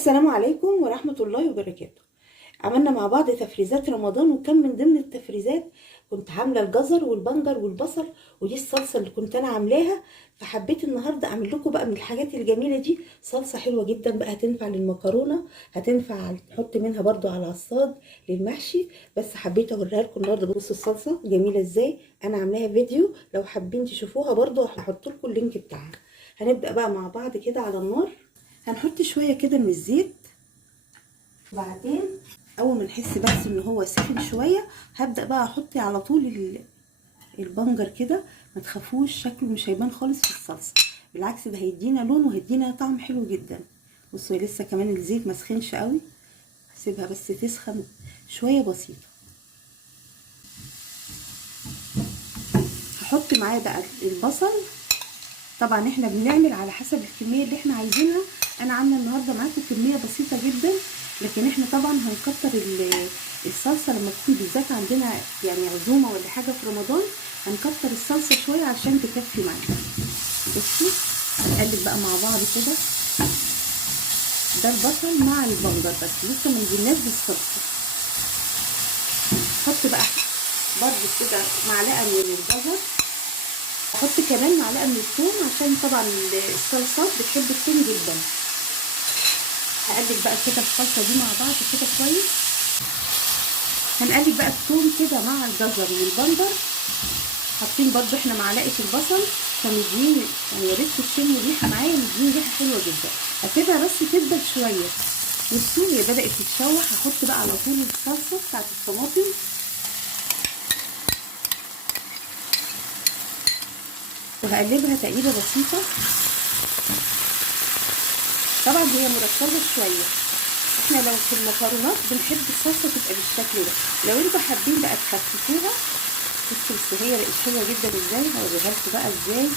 السلام عليكم ورحمة الله وبركاته. عملنا مع بعض تفريزات رمضان، وكان من ضمن التفريزات كنت عاملة الجزر والبنجر والبصل، ودي الصلصة اللي كنت انا عاملاها. فحبيت النهاردة اعمل لكم بقى من الحاجات الجميلة دي صلصة حلوة جدا بقى، هتنفع للمكرونة، هتنفع نحط منها برضو على العصاج للمحشي. بس حبيت اوريها لكم النهاردة. بصوا الصلصة جميلة ازاي، انا عاملاها فيديو، لو حابين تشوفوها برضو هحط لكم اللينك بتاعها. هنبدأ بقى مع بعض كده على النار. هنحط شوية كده من الزيت، وبعدين اول ما نحس بس ان هو سخن شويه هبدا بقى احط على طول البنجر كده. ما تخافوش، شكله مش هيبان خالص في الصلصه، بالعكس ده هيدينا لون وهيدينا طعم حلو جدا. بصوا لسه كمان الزيت ما سخنش قوي، هسيبها بس تسخن شويه بسيطه. هحط معاه بقى البصل. طبعا احنا بنعمل على حسب الكميه اللي احنا عايزينها. انا عامله النهارده معاكم كميه بسيطه جدا، لكن احنا طبعا هنكتر الصلصه لما تكون بالذات عندنا يعني عزومه ولا حاجه في رمضان، هنكتر الصلصه شويه عشان تكفي معانا. بصوا هنقلب بقى مع بعض كده. ده البصل مع البنجر بس لسه ما نزلناش بالصلصه. حط بقى برضه كده معلقه من الجزر، احط كمان معلقه من الثوم عشان طبعا الصلصات بتحب الثوم جدا. هقلب بقى كده الصلصه دي مع بعض كده كويس. هنقلب بقى الثوم كده مع الجزر والبنجر. حاطين برضو احنا معلقه البصل فمديني يعني يا ريت تشموا الريحه معايا، مديني ريحه حلوه جدا. هسيبها بس تدبل شويه. بصوا هي بدات تتشوح. هحط بقى على طول الصلصه بتاعت الطماطم، وهقلبها تقليبه بسيطه. طبعا هي مرطبه شويه، احنا لو في المكرونات بنحب الصلصه تبقى بالشكل ده. لو انتوا حابين بقى تخففوها، بصوا بس هي بقت حلوه جدا ازاي. هوريها لكم بقى ازاي.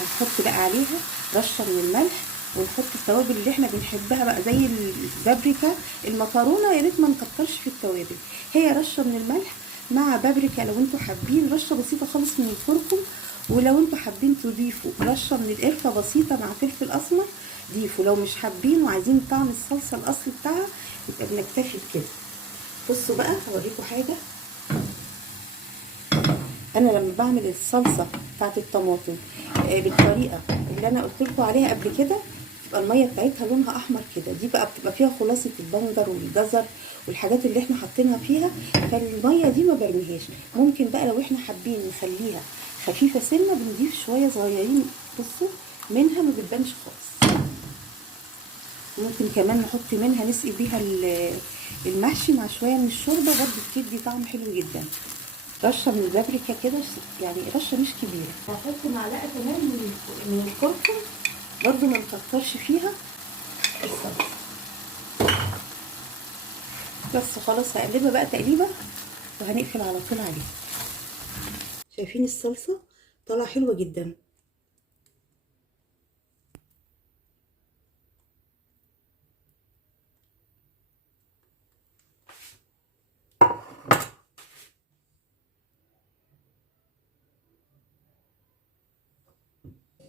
هنحط بقى عليها رشه من الملح، ونحط التوابل اللي احنا بنحبها بقى زي البابريكا. المكرونه يا ريت ما نكترش في التوابل، هي رشه من الملح مع بابريكا لو انتوا حابين، رشه بسيطه خالص من الكركم، ولو انتوا حابين تضيفوا رشه من القرفه بسيطه مع فلفل اسمر ضيفوا. لو مش حابين وعايزين طعم الصلصه الاصلي بتاعها يبقى بنكتفي بكده. بصوا بقى هوريكم حاجه. انا لما بعمل الصلصه بتاعت الطماطم بالطريقه اللي انا قلت لكم عليها قبل كده، تبقى الميه بتاعتها لونها احمر كده. دي بقى بتبقى فيها خلاصه البنجر والجزر والحاجات اللي احنا حاطينها فيها، فالميه دي ما برميهاش. ممكن بقى لو احنا حابين نخليها خفيفه سنه بنضيف شويه صغيرين بصوا منها، ما بتبانش خالص. ممكن كمان نحط منها نسقي بيها المحشي مع شويه من الشوربه، برضو بتدي طعم حلو جدا. رشه من البابريكا كده يعني رشه مش كبيره. هحط معلقه كمان من الكركم، برضو ما نكترش فيها الصلصه. بس خلاص هقلبها بقى تقليبه وهنقفل على طول عليها. شايفين الصلصه طالعه حلوه جدا.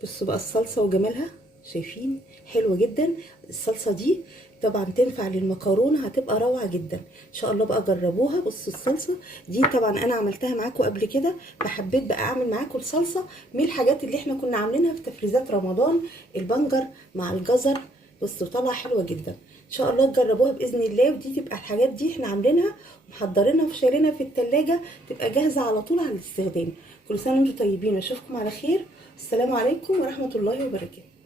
بصوا بقى الصلصه وجمالها، شايفين حلوه جدا. الصلصه دي طبعا تنفع للمكرونه، هتبقى روعه جدا ان شاء الله. بقى جربوها. بصوا الصلصه دي طبعا انا عملتها معاكم قبل كده، فحبيت بقى اعمل معاكم الصلصه من الحاجات اللي احنا كنا عاملينها في تفريزات رمضان، البنجر مع الجزر. بصوا طالعه حلوه جدا ان شاء الله. تجربوها باذن الله. ودي تبقى الحاجات دي احنا عاملينها ومحضرينها وشايلينها في التلاجة، تبقى جاهزه على طول على الاستخدام. كل سنه وانتم طيبين، اشوفكم على خير. السلام عليكم ورحمه الله وبركاته.